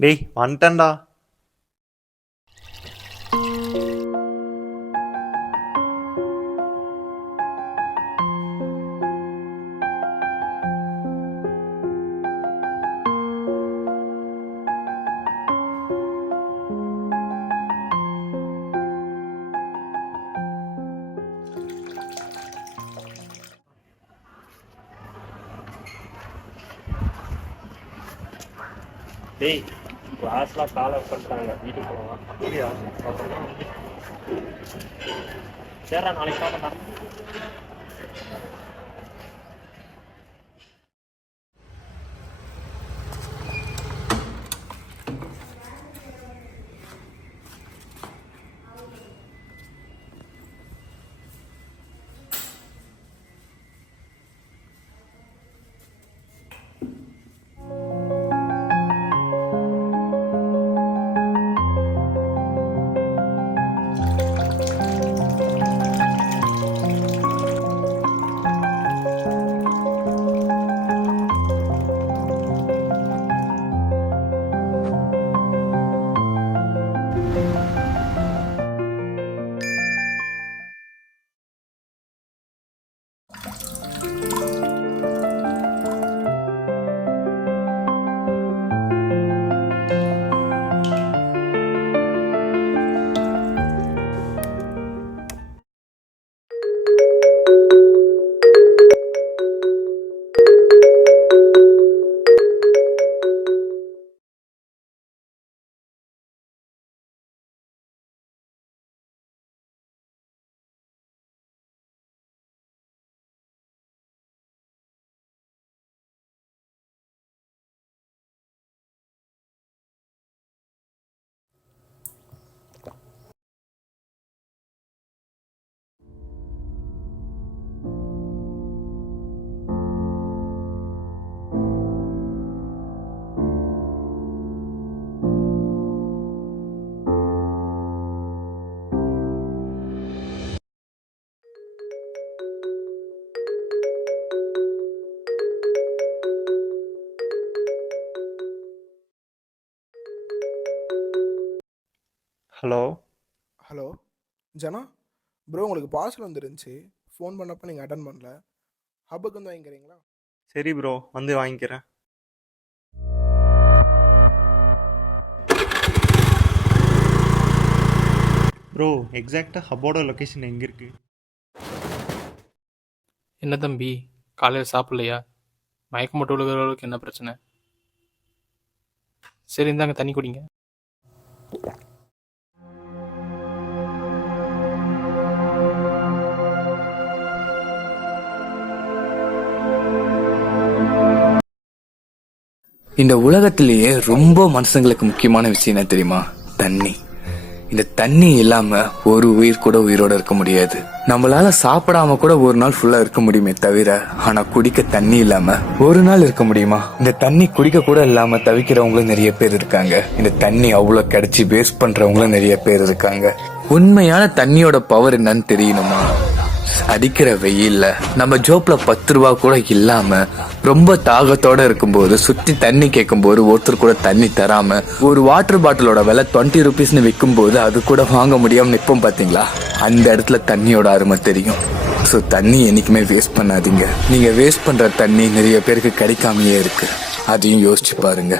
டேய் வந்துட்டேன்டா. டேய் கிளாஸ்லாம் காலை பண்ணிட்டாங்க, வீட்டுக்கு போகலாம். அப்படியா? சரிடா, நாளைக்கு பார்க்கட்டா. ஹலோ. ஹலோ ஜனா ப்ரோ, உங்களுக்கு பார்சல் வந்துருந்துச்சு. ஃபோன் பண்ணப்போ நீங்கள் அட்டன் பண்ணல. ஹப்புக்கு வந்து வாங்கிக்கிறீங்களா? சரி ப்ரோ, வந்து வாங்கிக்கிறேன். ப்ரோ, எக்ஸாக்டாக ஹப்போட லொக்கேஷன் எங்கே இருக்குது? என்ன தம்பி, காலையில் சாப்பிட்லையா? மயக்கம் மட்டும் விழுகிற அளவுக்கு என்ன பிரச்சனை? சரி, இந்தாங்க தண்ணி குடிங்க. இந்த உலகத்திலேயே ரொம்ப மனுஷங்களுக்கு முக்கியமான விஷயம் என்ன தெரியுமா? தண்ணி. இந்த தண்ணி இல்லாம ஒரு உயிர் கூட உயிரோட இருக்க முடியாது. நம்மளால சாப்பிடாம கூட ஒரு நாள் ஃபுல்லா இருக்க முடியுமே தவிர, ஆனா குடிக்க தண்ணி இல்லாம ஒரு நாள் இருக்க முடியுமா? இந்த தண்ணி குடிக்க கூட இல்லாம தவிக்கிறவங்களும் நிறைய பேர் இருக்காங்க. இந்த தண்ணி அவ்வளவு கிடைச்சி வேஸ்ட் பண்றவங்களும் நிறைய பேர் இருக்காங்க. உண்மையான தண்ணியோட பவர் என்னன்னு தெரியணுமா? அடிக்கிற வெயில்ல நம்ம ஜோப்ல 10 ரூபா கூட இல்லாம ரொம்ப தாகத்தோட இருக்கும்போது சுத்தி தண்ணி கேட்கும் போது ஒருத்தர் கூட தண்ணி தராம ஒரு வாட்டர் பாட்டிலோட விலை 20 ருபீஸ்னு விற்கும் போது அது கூட வாங்க முடியாம நிப்போம் பாத்தீங்களா? அந்த இடத்துல தண்ணியோட அருமை தெரியும். ஸோ தண்ணி என்னைக்குமே வேஸ்ட் பண்ணாதீங்க. நீங்க வேஸ்ட் பண்ற தண்ணி நிறைய பேருக்கு கிடைக்காமயே இருக்கு. அதையும் யோசிச்சு பாருங்க.